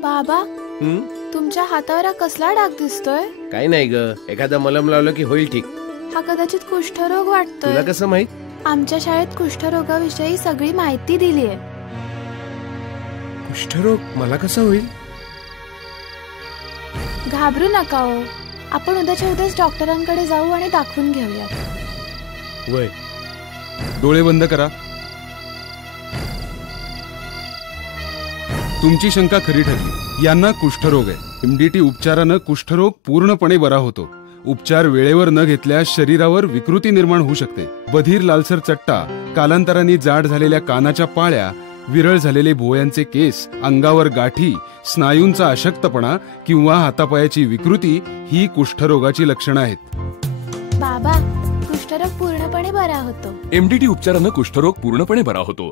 बाबा, तुमच्या हातावर हा कसला डाग दिसतोय? काही नाही ग, एखादा मलम लावलं की होईल ठीक. हा कदाचित कुष्ठरोग वाटतोय. तुला कसं माहित? आमच्या शाळेत कुष्ठरोगाविषयी सगळी माहिती दिली आहे. कुष्ठरोग मला कसा होईल? घाबरू नका हो, आपण उद्याच्या उद्याच डॉक्टरांकडे जाऊ आणि दाखवून घेऊया. वय डोळे बंद करा. तुमची शंका खरी ठरली. यांना कुष्ठरोग आहे. MDT उपचारानं कुष्ठरोग पूर्णपणे बरा होतो. उपचार वेळेवर न घेतल्यास शरीरावर विकृती निर्माण होऊ शकते. बधीर लालसर चट्टा, कालांतराने जाड झालेल्या कानाच्या पाळ्या, विरळ झालेले भुवयांचे केस, अंगावर गाठी, स्नायूंचा अशक्तपणा किंवा हातापायाची विकृती ही कुष्ठरोगाची लक्षणं आहेत. बाबा, कुष्ठरोग पूर्णपणे बरा होतो. MDT उपचारानं कुष्ठरोग पूर्णपणे बरा होतो.